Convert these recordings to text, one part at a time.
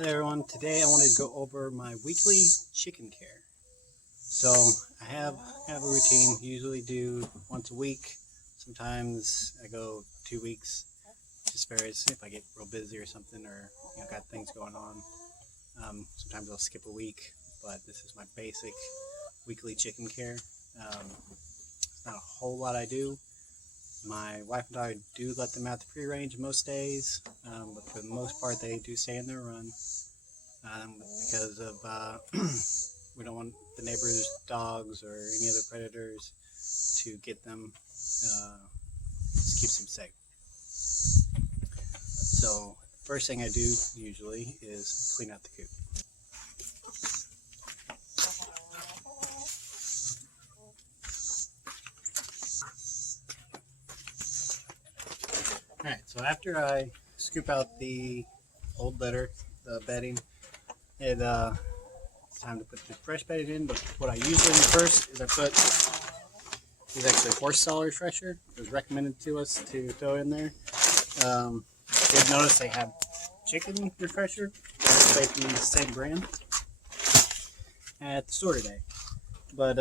Hello everyone, today I wanted to go over my weekly chicken care. So I have a routine, usually do once a week. Sometimes I go 2 weeks, just varies if I get real busy or something, or got things going on. Sometimes I'll skip a week, but this is my basic weekly chicken care. It's not a whole lot I do. My wife and I do let them out to free range most days, but for the most part they do stay in their run. Because of we don't want the neighbors' dogs or any other predators to get them. Just keeps them safe. So the first thing I do usually is clean out the coop. Alright, so after I scoop out the old litter, the bedding, it's time to put the fresh bedding in. But what I usually do first is is actually horse stall refresher. It was recommended to us to throw in there. Did notice they have chicken refresher, made from the same brand, at the store today. But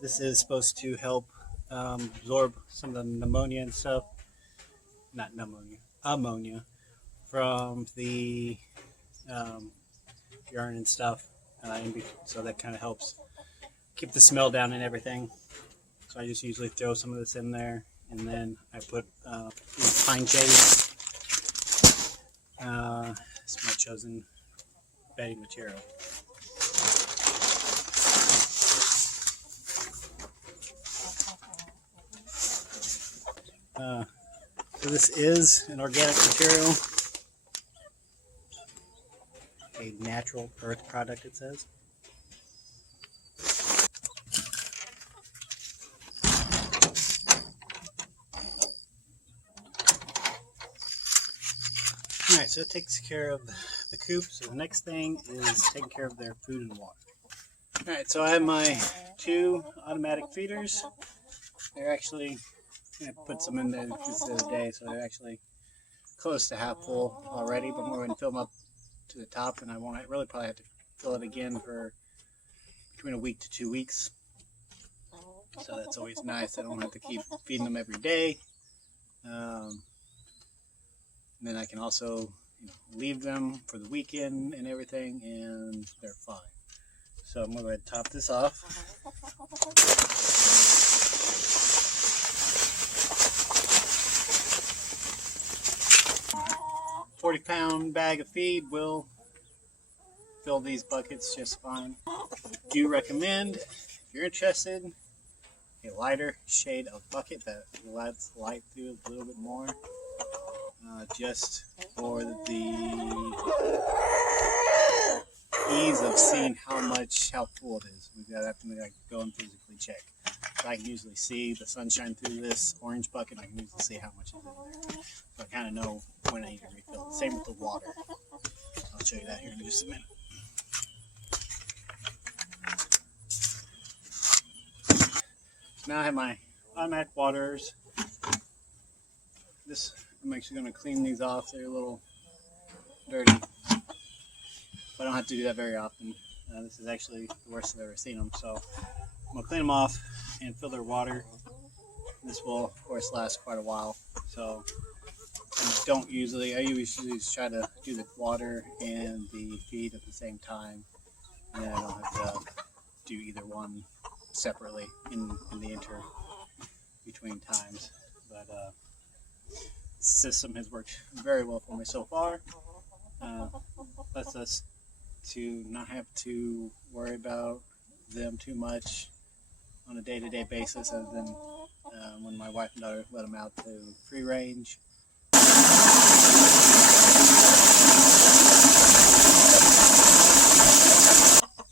this is supposed to help absorb some of the pneumonia and stuff. Not pneumonia, ammonia from the urine and stuff. So that kind of helps keep the smell down and everything. So I just usually throw some of this in there, and then I put pine shade. It's my chosen bedding material. So this is an organic material, a natural earth product, it says. Alright, so it takes care of the coop. So the next thing is taking care of their food and water. Alright, so I have my 2 automatic feeders. They're actually, I put some in there just the other day, so they're actually close to half full already, but I'm going to fill them up to the top, and I really probably have to fill it again for between a week to 2 weeks. So that's always nice. I don't have to keep feeding them every day. And then I can also leave them for the weekend and everything, and they're fine. So I'm going to go ahead and top this off. 40-pound bag of feed will fill these buckets just fine. Do recommend, if you're interested, a lighter shade of bucket that lets light through a little bit more, just for the ease of seeing how full it is. We've got to have to go and physically check. So I can usually see the sunshine through this orange bucket, and I can usually see how much is in there. So I kind of know when I need to refill it. Same with the water. I'll show you that here in just a minute. So now I have my automatic waters. I'm actually going to clean these off. They're a little dirty, but I don't have to do that very often. This is actually the worst I've ever seen them. So I'm going to clean them off and fill their water. This will, of course, last quite a while. So I usually just try to do the water and the feed at the same time, and then I don't have to do either one separately in the between times. But the system has worked very well for me so far. Lets us to not have to worry about them too much on a day-to-day basis, other than when my wife and daughter let them out to free range.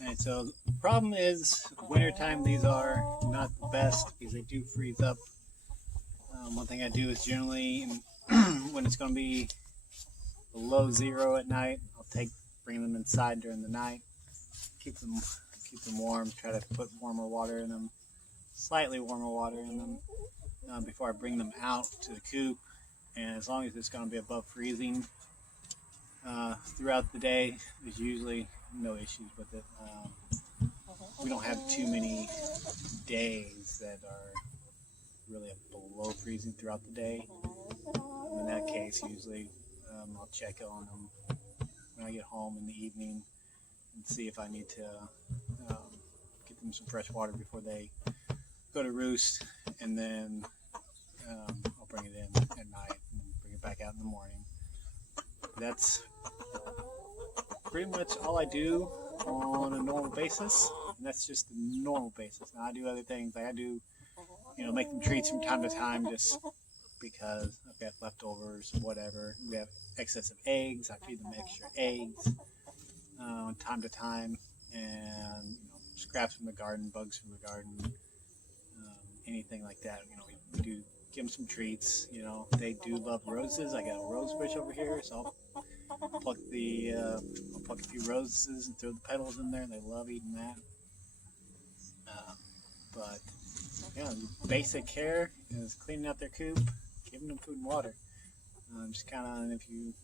Alright, so the problem is, wintertime, these are not the best because they do freeze up. One thing I do is generally, when it's going to be below 0 at night, I'll bring them inside during the night, keep them warm, try to put warmer water in them, slightly warmer water in them before I bring them out to the coop. And as long as it's going to be above freezing, throughout the day. There's usually no issues with it. We don't have too many days that are really below freezing throughout the day. In that case, usually I'll check on them when I get home in the evening and see if I need to get them some fresh water before they go to roost, and then I'll bring it in at night and bring it back out in the morning. That's pretty much all I do on a normal basis, and that's just the normal basis. Now I do other things, like I do, make them treats from time to time, just because I've got leftovers, whatever. We have excessive eggs, I feed them extra eggs time to time, and scraps from the garden, bugs from the garden, anything like that. We do give them some treats. They do love roses. I got a rose bush over here, so I'll pluck a few roses and throw the petals in there. They love eating that. But yeah, basic care is cleaning out their coop, giving them food and water. Just kind of, if you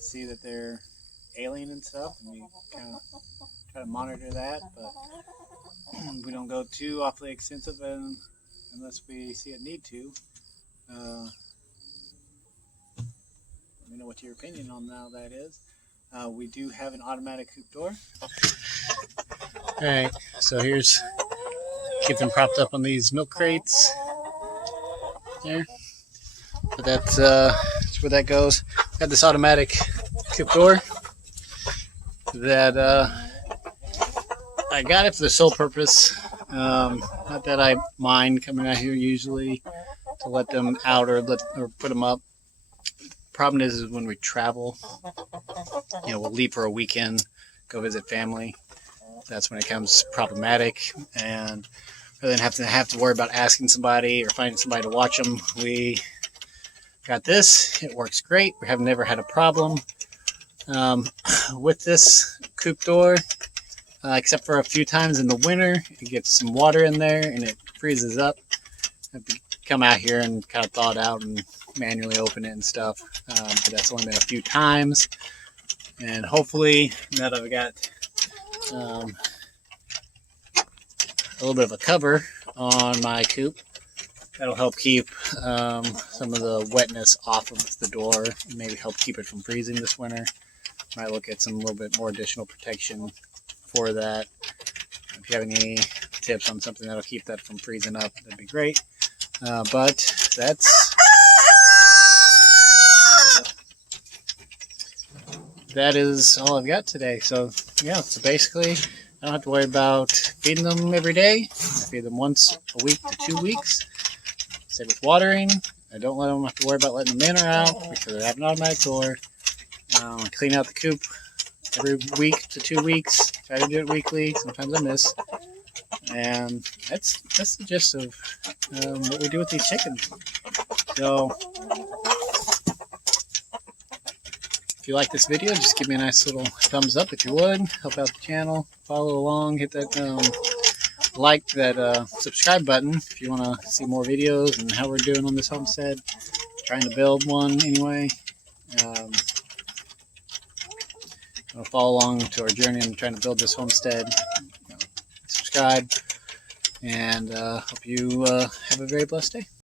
see that they're alien and stuff, and we kind of try to monitor that, but we don't go too awfully extensive unless we see a need to. Let me know what your opinion on how that is. We do have an automatic coop door. Alright, so here's, keep them propped up on these milk crates there. But that's where that goes. Got this automatic coop door that I got it for the sole purpose. Not that I mind coming out here usually to let them out or put them up. Problem is when we travel, we'll leave for a weekend, go visit family. That's when it becomes problematic, and rather than have to worry about asking somebody or finding somebody to watch them, we got this. It works great. We have never had a problem with this coop door, except for a few times in the winter. It gets some water in there and it freezes up. I have to come out here and kind of thaw it out and manually open it and stuff. But that's only been a few times, and hopefully now that I've got a little bit of a cover on my coop, that'll help keep some of the wetness off of the door and maybe help keep it from freezing this winter. Might look at some little bit more additional protection for that. If you have any tips on something that'll keep that from freezing up, that'd be great. But that is all I've got today. So yeah, so basically I don't have to worry about feeding them every day. I feed them once a week to 2 weeks. Same with watering. I don't let them have to worry about letting them in or out because I have an automatic door. Clean out the coop every week to 2 weeks. Try to do it weekly. Sometimes I miss. And that's the gist of what we do with these chickens. So if you like this video, just give me a nice little thumbs up if you would. Help out the channel. Follow along. Hit that subscribe button if you want to see more videos and how we're doing on this homestead. Trying to build one anyway. Follow along to our journey in trying to build this homestead. Subscribe, and hope you have a very blessed day.